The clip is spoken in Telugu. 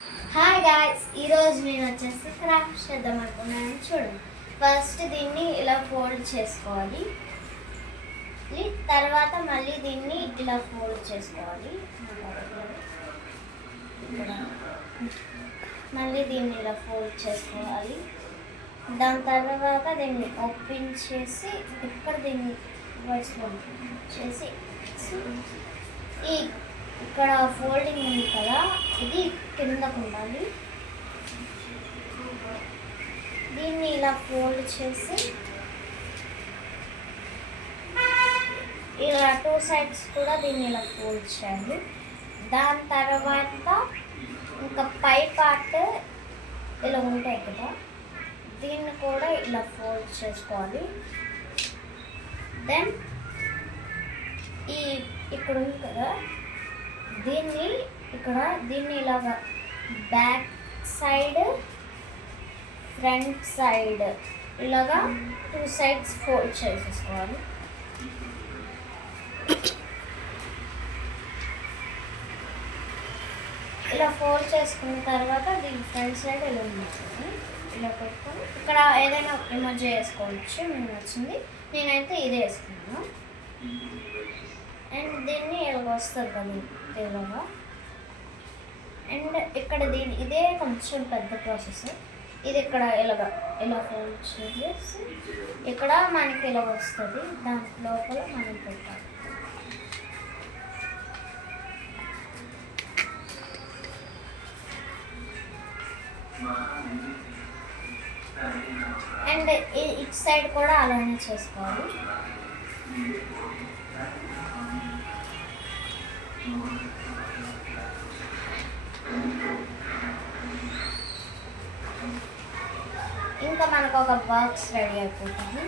హాయ్ గాయ్స్, ఈరోజు నేను వచ్చేసి క్రాఫ్ట్ చేద్దాం అనుకున్నాను. చూడండి, ఫస్ట్ దీన్ని ఇలా ఫోల్డ్ చేసుకోవాలి. తర్వాత మళ్ళీ దీన్ని ఇలా ఫోల్డ్ చేసుకోవాలి. మళ్ళీ దీన్ని ఇలా ఫోల్డ్ చేసుకోవాలి. దాని తర్వాత దీన్ని ఓపెన్ చేసి ఇక్కడ దీన్ని చేసి ఇక్కడ ఫోల్డింగ్ ఉంది కదా, ఇది కిందకు ఉండాలి. దీన్ని ఇలా ఫోల్డ్ చేసి ఇలా టూ సైడ్స్ కూడా దీన్ని ఇలా ఫోల్డ్ చేయాలి. దాని తర్వాత ఇంకా పై పార్ట్ ఇలా ఉంటాయి కదా, దీన్ని కూడా ఇలా ఫోల్డ్ చేసుకోవాలి. దెన్ ఇక్కడ ఉంది కదా, దీన్ని ఇలాగా బ్యాక్ సైడ్ ఫ్రంట్ సైడ్ ఇలాగా టూ సైడ్స్ ఫోల్డ్ చేసేసుకోవాలి. ఇలా ఫోల్డ్ చేసుకున్న తర్వాత దీని ఫ్రంట్ సైడ్ ఇలా ఉంటుంది, ఇలా పెట్టుకొని ఇక్కడ ఏదైనా ఎమోజీ వేసుకోవచ్చు, మీకు నచ్చింది. నేనైతే ఇదే వేసుకున్నాను. అండ్ దీన్ని ఇలా వస్తుంది కదా ఇలాగా. అండ్ ఇక్కడ ఇదే కొంచెం పెద్ద ప్రాసెస్. ఇది ఇక్కడ ఇలా ఫోల్డ్ చేసి ఇక్కడ మనకి ఇలా వస్తుంది, దాని లోపల మనం పెట్టాలి. అండ్ ఇటు సైడ్ కూడా అలానే చేసుకోవాలి. ఇంకా మనకు ఒక బాక్స్ రెడీ అయిపోతుంది.